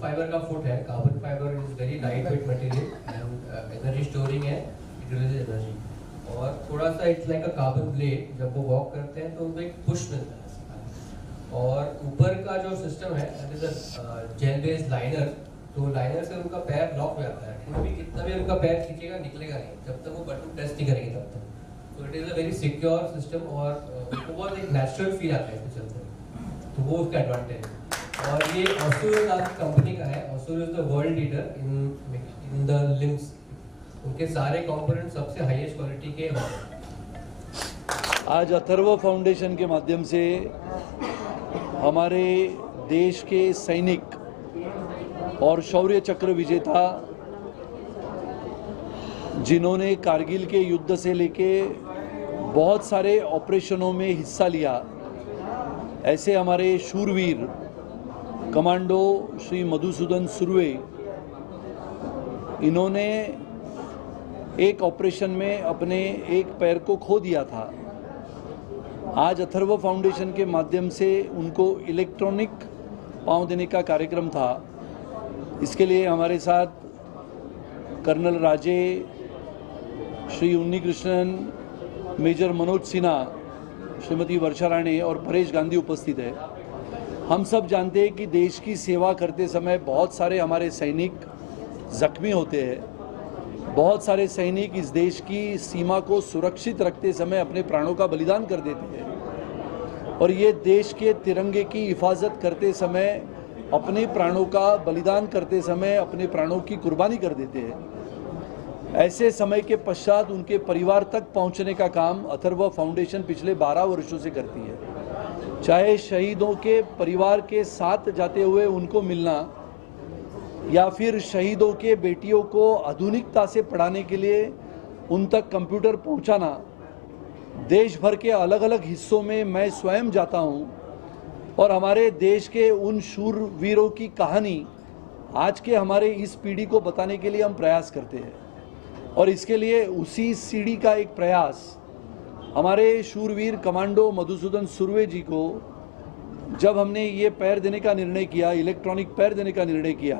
Fibre का foot है। Carbon fibre is very light weight material and energy storing है, it releases energy. और थोड़ा सा it's like a carbon blade, जब वो वॉक करते हैं तो उनको एक पुश मिलता है। और ऊपर का जो सिस्टम है that is a gel based liner, तो लाइनर से उनका पैर लॉक हो जाता है, कभी कितना भी उनका पैर खींचेगा निकलेगा नहीं जब तक वो बटन प्रेस नहीं करेंगे तब तक। तो it is a very secure system और उनको बहुत एक नेचुरल फील आता है इसके चलते, तो वो उसका एडवांटेज है। और ये ऑसुर नाम की कंपनी का है। Ossur is the world leader in the limbs, उनके सारे कंपोनेंट सबसे हाईएस्ट क्वालिटी के होते हैं। आज अथर्व फाउंडेशन के माध्यम से हमारे देश के सैनिक और शौर्य चक्र विजेता, जिन्होंने कारगिल के युद्ध से लेके बहुत सारे ऑपरेशनों में हिस्सा लिया, ऐसे हमारे शूरवीर कमांडो श्री मधुसूदन सुर्वे, इन्होंने एक ऑपरेशन में अपने एक पैर को खो दिया था। आज अथर्व फाउंडेशन के माध्यम से उनको इलेक्ट्रॉनिक पाँव देने का कार्यक्रम था। इसके लिए हमारे साथ कर्नल राजे, श्री उन्नी कृष्णन, मेजर मनोज सिन्हा, श्रीमती वर्षा राणे और परेश गांधी उपस्थित है। हम सब जानते हैं कि देश की सेवा करते समय बहुत सारे हमारे सैनिक जख्मी होते हैं। बहुत सारे सैनिक इस देश की सीमा को सुरक्षित रखते समय अपने प्राणों का बलिदान कर देते हैं और ये देश के तिरंगे की हिफाजत करते समय, अपने प्राणों का बलिदान करते समय अपने प्राणों की कुर्बानी कर देते हैं। ऐसे समय के पश्चात उनके परिवार तक पहुंचने का काम अथर्व फाउंडेशन पिछले 12 वर्षों से करती है। चाहे शहीदों के परिवार के साथ जाते हुए उनको मिलना, या फिर शहीदों के बेटियों को आधुनिकता से पढ़ाने के लिए उन तक कंप्यूटर पहुंचाना। देश भर के अलग अलग हिस्सों में मैं स्वयं जाता हूं और हमारे देश के उन शूरवीरों की कहानी आज के हमारे इस पीढ़ी को बताने के लिए हम प्रयास करते हैं। और इसके लिए उसी सीढ़ी का एक प्रयास हमारे शूरवीर कमांडो मधुसूदन सुर्वे जी को, जब हमने ये पैर देने का निर्णय किया, इलेक्ट्रॉनिक पैर देने का निर्णय किया,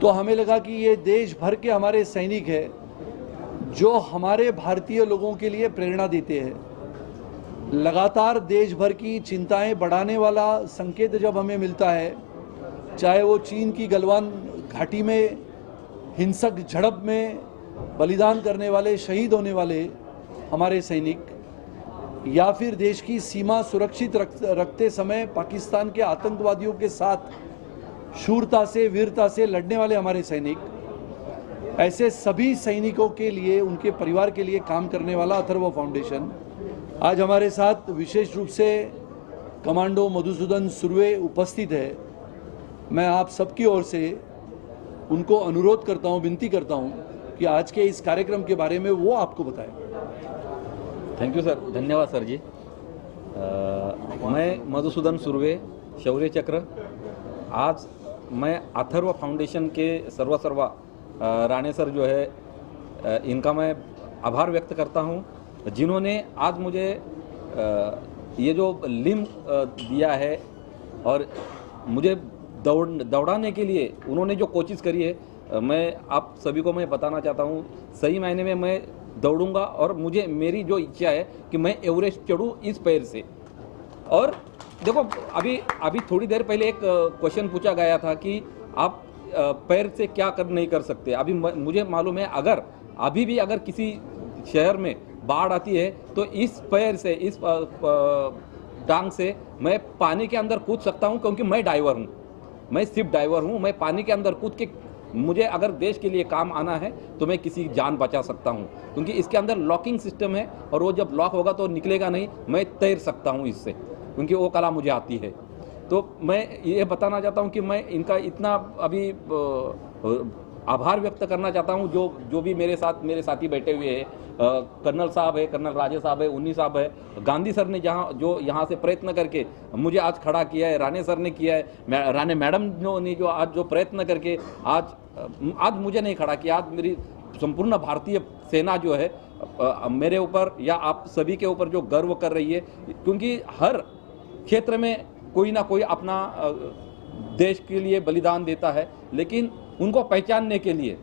तो हमें लगा कि ये देश भर के हमारे सैनिक हैं जो हमारे भारतीय लोगों के लिए प्रेरणा देते हैं। लगातार देश भर की चिंताएं बढ़ाने वाला संकेत जब हमें मिलता है, चाहे वो चीन की गलवान घाटी में हिंसक झड़प में बलिदान करने वाले, शहीद होने वाले हमारे सैनिक, या फिर देश की सीमा सुरक्षित रखते समय पाकिस्तान के आतंकवादियों के साथ शूरता से, वीरता से लड़ने वाले हमारे सैनिक, ऐसे सभी सैनिकों के लिए, उनके परिवार के लिए काम करने वाला अथर्व फाउंडेशन आज हमारे साथ विशेष रूप से कमांडो मधुसूदन सुर्वे उपस्थित है। मैं आप सबकी ओर से उनको अनुरोध करता हूं, विनती करता हूं कि आज के इस कार्यक्रम के बारे में वो आपको बताएं। थैंक यू सर, धन्यवाद सर जी। मैं मधुसूदन सुर्वे, शौर्य चक्र। आज मैं अथर्व फाउंडेशन के सर्वा राणे सर जो है, इनका मैं आभार व्यक्त करता हूं, जिन्होंने आज मुझे ये जो लिम दिया है और मुझे दौड़ाने के लिए उन्होंने जो कोशिश करी है, मैं आप सभी को मैं बताना चाहता हूं, सही मायने में मैं दौड़ूंगा और मेरी जो इच्छा है कि मैं एवरेस्ट चढ़ूं इस पैर से। और देखो, अभी थोड़ी देर पहले एक क्वेश्चन पूछा गया था कि आप पैर से क्या नहीं कर सकते। अभी मुझे मालूम है, अभी भी अगर किसी शहर में बाढ़ आती है तो इस पैर से, इस टांग से मैं पानी के अंदर कूद सकता हूं, क्योंकि मैं डाइवर हूं, मैं सिर्फ डाइवर हूं। मैं पानी के अंदर कूद के, मुझे अगर देश के लिए काम आना है तो मैं किसी की जान बचा सकता हूं, क्योंकि इसके अंदर लॉकिंग सिस्टम है और वो जब लॉक होगा तो निकलेगा नहीं। मैं तैर सकता हूं इससे, क्योंकि वो कला मुझे आती है। तो मैं ये बताना चाहता हूं कि मैं इनका इतना अभी आभार व्यक्त करना चाहता हूं, जो भी मेरे साथी बैठे हुए हैं। कर्नल साहब है, कर्नल राजे साहब है, उन्नी साहब है, गांधी सर ने जो यहाँ से प्रयत्न करके मुझे आज खड़ा किया है, राणे सर ने किया है, राणे मैडम ने जो आज जो प्रयत्न करके आज मुझे नहीं खड़ा किया। आज मेरी संपूर्ण भारतीय सेना जो है मेरे ऊपर या आप सभी के ऊपर जो गर्व कर रही है, क्योंकि हर क्षेत्र में कोई ना कोई अपना देश के लिए बलिदान देता है, लेकिन उनको पहचानने के लिए,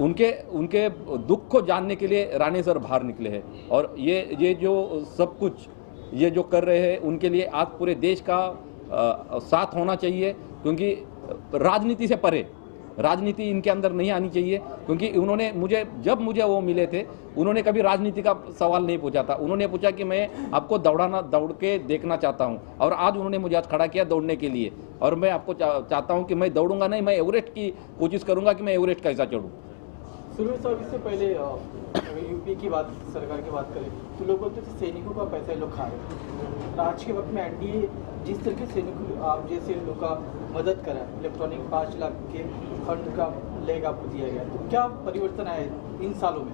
उनके उनके दुख को जानने के लिए राणे सर बाहर निकले हैं। और ये जो सब कुछ ये जो कर रहे हैं, उनके लिए आज पूरे देश का साथ होना चाहिए, क्योंकि राजनीति से परे, राजनीति इनके अंदर नहीं आनी चाहिए। क्योंकि उन्होंने जब मुझे वो मिले थे, उन्होंने कभी राजनीति का सवाल नहीं पूछा था। उन्होंने पूछा कि मैं आपको दौड़ के देखना चाहता हूं, और आज उन्होंने मुझे आज खड़ा किया दौड़ने के लिए। और मैं आपको चाहता हूं कि मैं दौड़ूंगा नहीं, मैं एवरेस्ट की कोशिश करूंगा कि मैं एवरेस्ट कैसा चढ़ूं। सुरेश साहब, इससे पहले यूपी की बात, सरकार की बात करें तो लोग बोलते थे सैनिकों का पैसा ये लोग खा रहे हैं। आज के वक्त में एनडीए जिस तरह के सैनिकों आप जैसे लोग का मदद करा, इलेक्ट्रॉनिक 5 लाख के फंड का लेग आपको दिया गया, तो क्या परिवर्तन आए इन सालों में?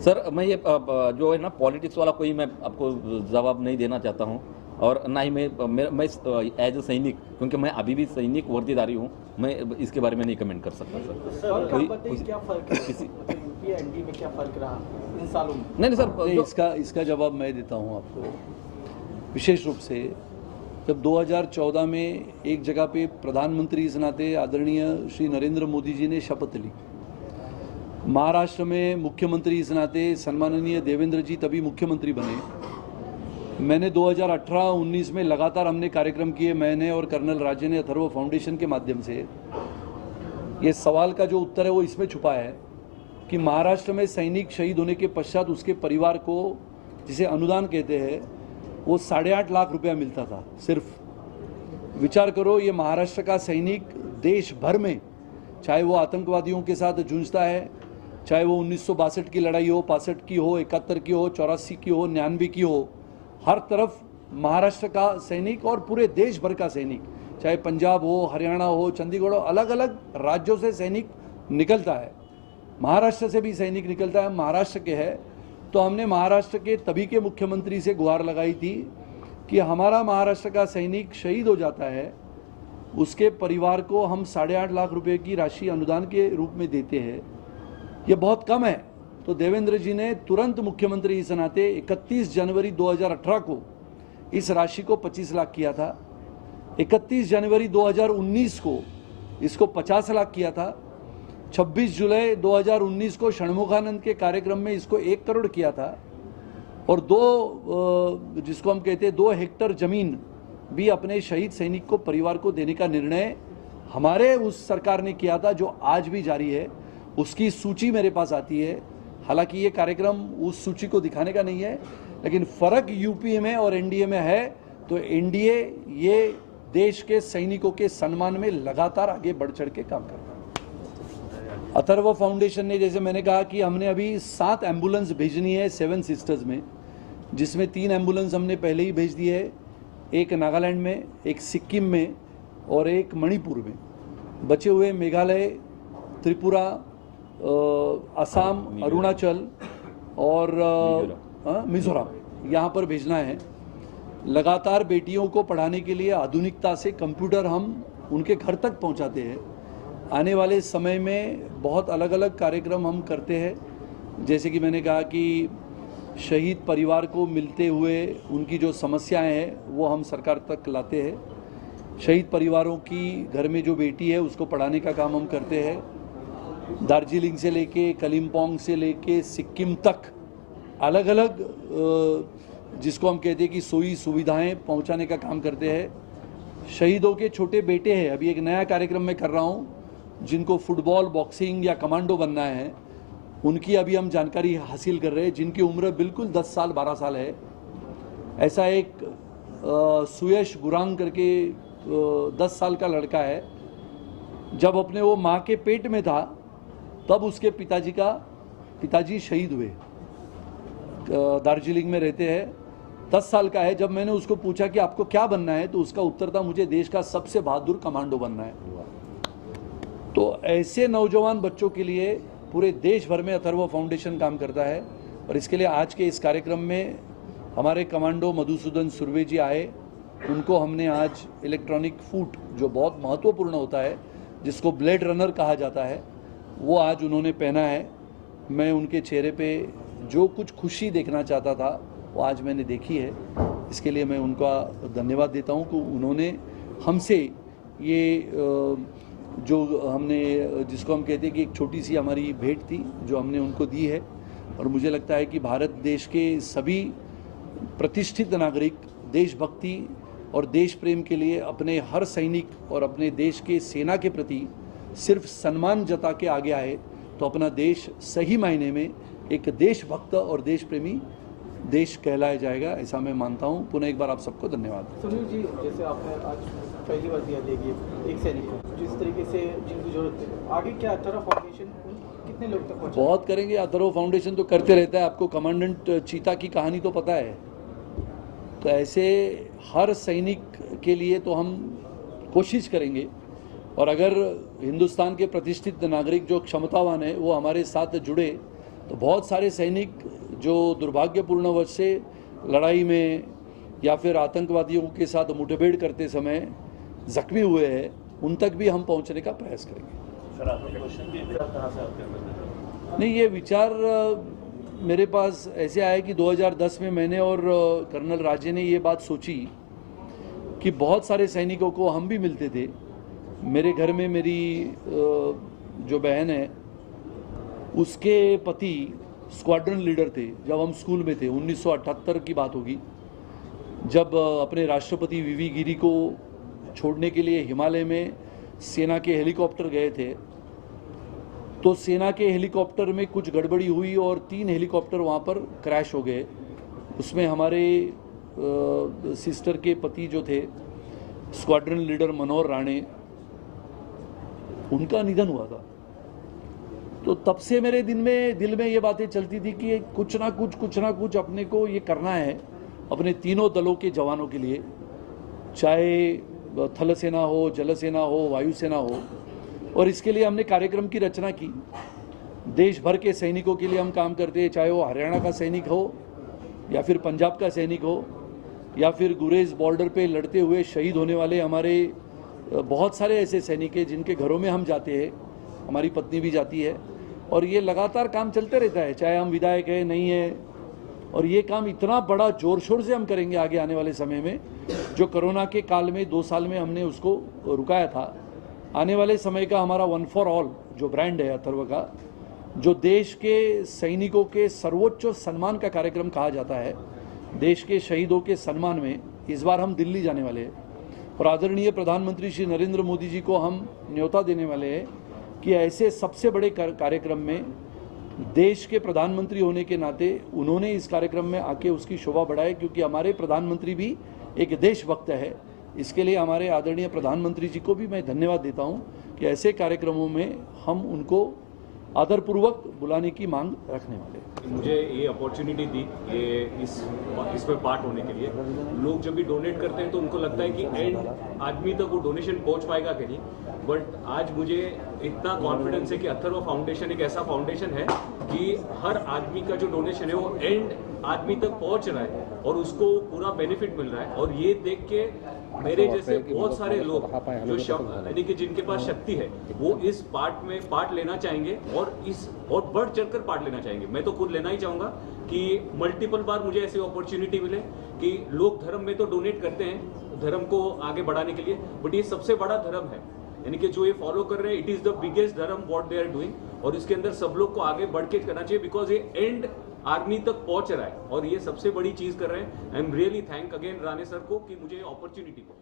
सर, मैं ये जो है ना पॉलिटिक्स वाला कोई मैं आपको जवाब नहीं देना चाहता हूँ, और ना ही मैं एज ए सैनिक, क्योंकि मैं अभी भी सैनिक वर्दीधारी हूँ, मैं इसके बारे में नहीं कमेंट कर सकता सर। क्या फर्क है, मतलब यूपी एनडीए में क्या फर्क रहा इन सालों में? नहीं सर, इसका जवाब मैं देता हूँ आपको। विशेष रूप से जब 2014 में एक जगह पे प्रधानमंत्री इस नाते आदरणीय श्री नरेंद्र मोदी जी ने शपथ ली, महाराष्ट्र में मुख्यमंत्री इस नाते सम्माननीय देवेंद्र जी तभी मुख्यमंत्री बने। मैंने 2018-19 में लगातार हमने कार्यक्रम किए, मैंने और कर्नल राजे ने अथर्व फाउंडेशन के माध्यम से। ये सवाल का जो उत्तर है वो इसमें छुपा है कि महाराष्ट्र में सैनिक शहीद होने के पश्चात उसके परिवार को, जिसे अनुदान कहते हैं, वो 8.5 लाख रुपया मिलता था सिर्फ। विचार करो, ये महाराष्ट्र का सैनिक देश भर में, चाहे वो आतंकवादियों के साथ जूझता है, चाहे वो 1962 की लड़ाई हो, 65 की हो, 71 की हो, 84 की हो, 99 की हो, हर तरफ महाराष्ट्र का सैनिक और पूरे देश भर का सैनिक, चाहे पंजाब हो, हरियाणा हो, चंडीगढ़ हो, अलग अलग राज्यों से सैनिक निकलता है। महाराष्ट्र से भी सैनिक निकलता है, महाराष्ट्र के है। तो हमने महाराष्ट्र के तभी के मुख्यमंत्री से गुहार लगाई थी कि हमारा महाराष्ट्र का सैनिक शहीद हो जाता है, उसके परिवार को हम 8.5 लाख रुपए की राशि अनुदान के रूप में देते हैं। ये बहुत कम है। तो देवेंद्र जी ने तुरंत मुख्यमंत्री इस नाते 31 जनवरी 2018 को इस राशि को 25 लाख किया था। 31 जनवरी 2019 को इसको 50 लाख किया था। 26 जुलाई 2019 को षणमुखानंद के कार्यक्रम में इसको 1 करोड़ किया था। और जिसको हम कहते हैं 2 हेक्टेयर जमीन भी अपने शहीद सैनिक को परिवार को देने का निर्णय हमारे उस सरकार ने किया था, जो आज भी जारी है। उसकी सूची मेरे पास आती है। हालांकि ये कार्यक्रम उस सूची को दिखाने का नहीं है, लेकिन फर्क यूपी में और एनडीए में है। तो एनडीए ये देश के सैनिकों के सम्मान में लगातार आगे बढ़ चढ़ के काम करता है। अथर्व फाउंडेशन ने, जैसे मैंने कहा कि हमने अभी 7 एम्बुलेंस भेजनी है 7 सिस्टर्स में, जिसमें 3 एम्बुलेंस हमने पहले ही भेज दी है, एक नागालैंड में, एक सिक्किम में और एक मणिपुर में। बचे हुए मेघालय, त्रिपुरा, असम, अरुणाचल और मिजोरम यहाँ पर भेजना है। लगातार बेटियों को पढ़ाने के लिए आधुनिकता से कंप्यूटर हम उनके घर तक पहुँचाते हैं। आने वाले समय में बहुत अलग अलग कार्यक्रम हम करते हैं। जैसे कि मैंने कहा कि शहीद परिवार को मिलते हुए उनकी जो समस्याएं हैं वो हम सरकार तक लाते हैं। शहीद परिवारों की घर में जो बेटी है उसको पढ़ाने का काम हम करते हैं। दार्जिलिंग से लेके कलिम्पोंग से लेके सिक्किम तक अलग अलग जिसको हम कहते हैं कि सोई सुविधाएं पहुंचाने का काम करते हैं। शहीदों के छोटे बेटे हैं, अभी एक नया कार्यक्रम मैं कर रहा हूं, जिनको फुटबॉल, बॉक्सिंग या कमांडो बनना है, उनकी अभी हम जानकारी हासिल कर रहे हैं, जिनकी उम्र बिल्कुल 10 साल 12 साल है। ऐसा एक सुयश गुरांग करके 10 साल का लड़का है। जब अपने वो माँ के पेट में था तब उसके पिताजी शहीद हुए। दार्जिलिंग में रहते हैं, 10 साल का है। जब मैंने उसको पूछा कि आपको क्या बनना है, तो उसका उत्तर था, मुझे देश का सबसे बहादुर कमांडो बनना है। तो ऐसे नौजवान बच्चों के लिए पूरे देश भर में अथर्व फाउंडेशन काम करता है। और इसके लिए आज के इस कार्यक्रम में हमारे कमांडो मधुसूदन सुर्वे जी आए। उनको हमने आज इलेक्ट्रॉनिक फूट, जो बहुत महत्वपूर्ण होता है, जिसको ब्लेड रनर कहा जाता है, वो आज उन्होंने पहना है। मैं उनके चेहरे पे जो कुछ खुशी देखना चाहता था वो आज मैंने देखी है। इसके लिए मैं उनका धन्यवाद देता हूं कि उन्होंने हमसे ये जो हमने जिसको हम कहते हैं कि एक छोटी सी हमारी भेंट थी जो हमने उनको दी है। और मुझे लगता है कि भारत देश के सभी प्रतिष्ठित नागरिक देशभक्ति और देश प्रेम के लिए अपने हर सैनिक और अपने देश के सेना के प्रति सिर्फ सम्मान जता के आगे आए तो अपना देश सही मायने में एक देशभक्त और देश प्रेमी देश कहलाया जाएगा, ऐसा मैं मानता हूँ। पुनः एक बार आप सबको धन्यवाद। सुनील जी, जैसे आपने आज पहली बार दिया देगी एक सैनिक को, जिस तरीके से जिनको जरूरत है, आगे क्या अथर्व फाउंडेशन कितने लोग तक पहुँचा? बहुत करेंगे। अथर्व फाउंडेशन तो करते रहता है, आपको कमांडेंट चीता की कहानी तो पता है। तो ऐसे हर सैनिक के लिए तो हम कोशिश करेंगे, और अगर हिंदुस्तान के प्रतिष्ठित नागरिक जो क्षमतावान है वो हमारे साथ जुड़े तो बहुत सारे सैनिक जो दुर्भाग्यपूर्णवश से लड़ाई में या फिर आतंकवादियों के साथ मुठभेड़ करते समय जख्मी हुए हैं, उन तक भी हम पहुंचने का प्रयास करेंगे। सर, आपके क्वेश्चन के विचार कहाँ से आते हैं? नहीं, ये विचार मेरे पास ऐसे आया कि 2010 में मैंने और कर्नल राजे ने ये बात सोची कि बहुत सारे सैनिकों को हम भी मिलते थे। मेरे घर में मेरी जो बहन है उसके पति स्क्वाड्रन लीडर थे जब हम स्कूल में थे। 1978 की बात होगी, जब अपने राष्ट्रपति वीवी गिरी को छोड़ने के लिए हिमालय में सेना के हेलीकॉप्टर गए थे। तो सेना के हेलीकॉप्टर में कुछ गड़बड़ी हुई और 3 हेलीकॉप्टर वहाँ पर क्रैश हो गए। उसमें हमारे सिस्टर के पति जो थे स्क्वाड्रन लीडर मनोहर राणे, उनका निधन हुआ था। तो तब से मेरे दिल में ये बातें चलती थी कि कुछ ना कुछ अपने को ये करना है अपने तीनों दलों के जवानों के लिए, चाहे थल सेना हो, जल सेना हो, वायुसेना हो। और इसके लिए हमने कार्यक्रम की रचना की। देश भर के सैनिकों के लिए हम काम करते हैं, चाहे वो हरियाणा का सैनिक हो या फिर पंजाब का सैनिक हो या फिर गुरेज बॉर्डर पे लड़ते हुए शहीद होने वाले हमारे बहुत सारे ऐसे सैनिक हैं जिनके घरों में हम जाते हैं, हमारी पत्नी भी जाती है। और ये लगातार काम चलते रहता है, चाहे हम विधायक हैं नहीं है। और ये काम इतना बड़ा जोर शोर से हम करेंगे आगे आने वाले समय में, जो कोरोना के काल में 2 साल में हमने उसको रुकाया था। आने वाले समय का हमारा वन फॉर ऑल जो ब्रांड है अथर्व का, जो देश के सैनिकों के सर्वोच्च सम्मान का कार्यक्रम कहा जाता है, देश के शहीदों के सम्मान में इस बार हम दिल्ली जाने वाले हैं। और आदरणीय प्रधानमंत्री श्री नरेंद्र मोदी जी को हम न्योता देने वाले हैं कि ऐसे सबसे बड़े कार्यक्रम में देश के प्रधानमंत्री होने के नाते उन्होंने इस कार्यक्रम में आके उसकी शोभा बढ़ाए, क्योंकि हमारे प्रधानमंत्री भी एक देशभक्त है। इसके लिए हमारे आदरणीय प्रधानमंत्री जी को भी मैं धन्यवाद देता हूं कि ऐसे कार्यक्रमों में हम उनको आदरपूर्वक बुलाने की मांग रखने वाले। मुझे ये अपॉर्चुनिटी दी ये इसमें पार्ट होने के लिए। लोग जब भी डोनेट करते हैं तो उनको लगता है कि एंड आदमी तक वो डोनेशन पहुंच पाएगा कि नहीं, बट आज मुझे इतना कॉन्फिडेंस है कि अथर्व फाउंडेशन एक ऐसा फाउंडेशन है कि हर आदमी का जो डोनेशन है वो एंड आदमी तक पहुंच रहा है और उसको पूरा बेनिफिट मिल रहा है। और ये देख के मेरे जैसे बहुत सारे लोग जो यानी कि जिनके पास शक्ति है वो इस पार्ट लेना चाहेंगे और बढ़ चढ़कर पार्ट लेना चाहेंगे। मैं तो खुद लेना ही चाहूँगा कि मल्टीपल बार मुझे ऐसी अपॉर्चुनिटी मिले कि लोग धर्म में तो डोनेट करते हैं धर्म को आगे बढ़ाने के लिए, बट ये सबसे बड़ा धर्म है, यानी कि जो ये फॉलो कर रहे हैं इट इज द बिगेस्ट धर्म व्हाट दे आर डूइंग। और इसके अंदर सब लोग को आगे बढ़ के करना चाहिए बिकॉज ये एंड आर्मी तक पहुंच रहा है और ये सबसे बड़ी चीज कर रहे हैं। I am really thank again Rane sir को कि मुझे अपॉर्चुनिटी को